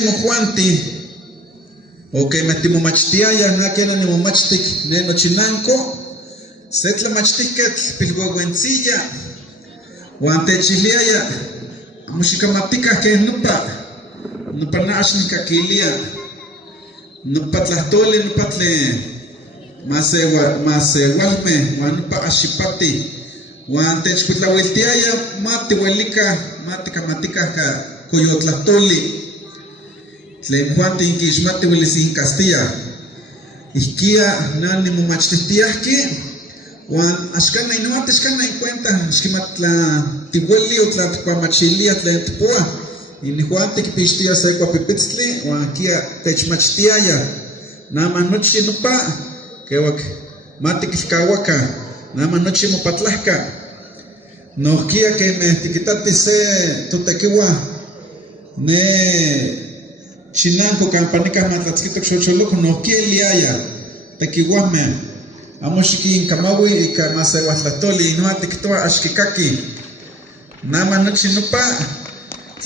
Juanti, o que me timomachtiaya, no quiero ni momachtik, neno chinanco, setla machtiket, pilhuehuencilla, guante chiliaya, mushikamatica que nupa nashnika kilia, nupa tlahtole, nupa tle, masewalme, nupa ashipati, guante chpitlahueltiaya, mati huelica, mati kamatica ka coyotlahtoli. Tlen Juanti inquixmati huelis in Castilla. Isquia nani momachtistiahki, Juan ashkana inuante ashkana en cuenta, ashkimatla tihueli o tla tpamachilia tlen tpoa. In Juanti kipixtia se kuapipitzli, Juan kia techmachtiaya. Nama nochi nupa, kewak mati kifkawaka, nama nochi mopatlahka. No kia que me tikitati se tutekiwa ne Chinanco campanica matlatzquito xocholoco no liaya tequihuame amoshiki in kamawi y kamasewatlatoli no atiktoa ashkikaki nama nochi nupa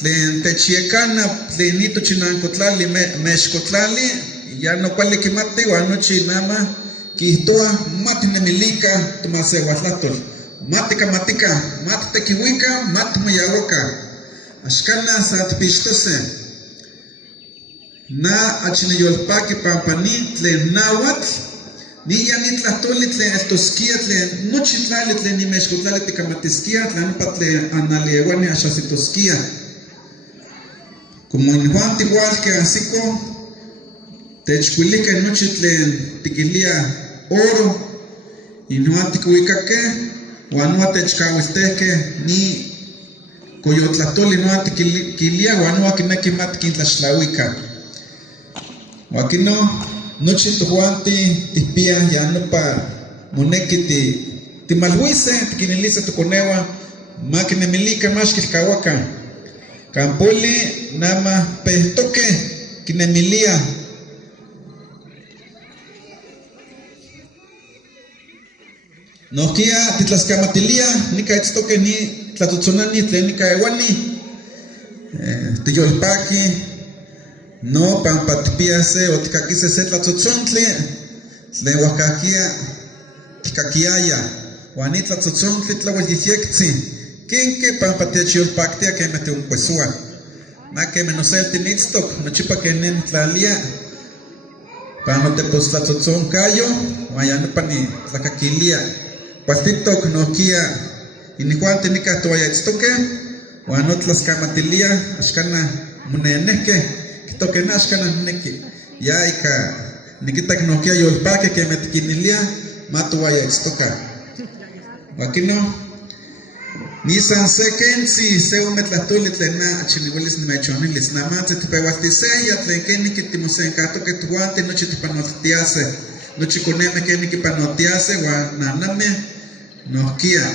tlen techiekana tlenito Chinanco tlali mexcotlali ya no cuali kimati wa nochi nama kihtoa mati nemilika tomasewatlatol mati kamatika mati tequihuika mati moyawaka ashkana satpishtose na achinayolpaki pampani tlen nahuatl ni yanitlahtoli tlen eltoskia tlen nochi tlali tlen nimexcotlali tikamatiskia tlen pa tlen analiewani axasitoskia como in Juan igual que asiko techkuilika nochi tlen tikilia oro in Juan tikuikake huan Juan techkauiltehke ni coyotlahtoli Juan tikilia huan Juan kineki matkintlaxtlauika Wakino, nochi tuhuanti, tipia, ya no pa moneki ti malhuise, tikinilisa tukonewa, makine milika mashkilkawaka. Kampoli, nama pehtoke, kinemilia. Nokia, titlaskamatilia, nika etstoke ni tlatutzonani, tlenika ewani, tiyolpaki, no pampatpiase o tikakise se tlatzotzontle tlen oaxcaquia tikakiaya huan itlatzotzontle tlaueltitiektzi kinke pampatechiyolpaktia keme tiunkuesua na keme noseltinitztok nochipa kenen tlalia panotepostlatzotzonkayo huan ya nopa nitlakakilia kualtitok nokia inihuante nika toayatztoke huan notlaskamatilia axkana monenehke toque nashkana neki ya ika nikitak nokia yolpake que metkinilia matuaya istoka wakino nisan sekensi se umetlatuli tlena chiniwelis nimechonilis namantse tipewaltiseya tlen keniki timosenkato que tuante nochi tipanotiase nochi koneme keniki panotiase wa naname nokia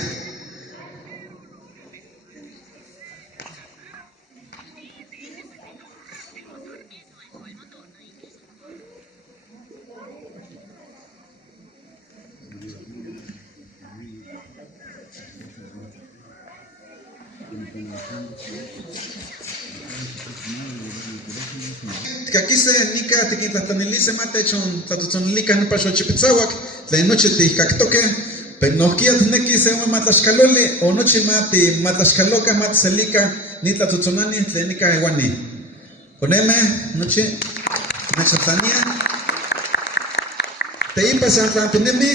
Tikakise nika tikitlatanilise matechon tlatutzonilika nupa xochipitzawak tlen nochi tikaktoke penohkia tneki se matlaxkaloli o nochi matlaxkaloka matselika ni tlatutzonani tlen nika ewani koneme nochi mechatlania teipa san tlantinemi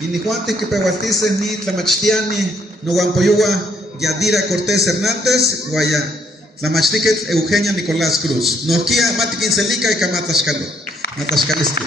inihuante kipewaltise ni tlamachtiani nohuampoyowa Yadira Cortés Hernández, Guaya, Tlamachtiket Eugenia Nicolás Cruz. Nokia Matikin Selika y Kamatashkalo. Matashkalistri.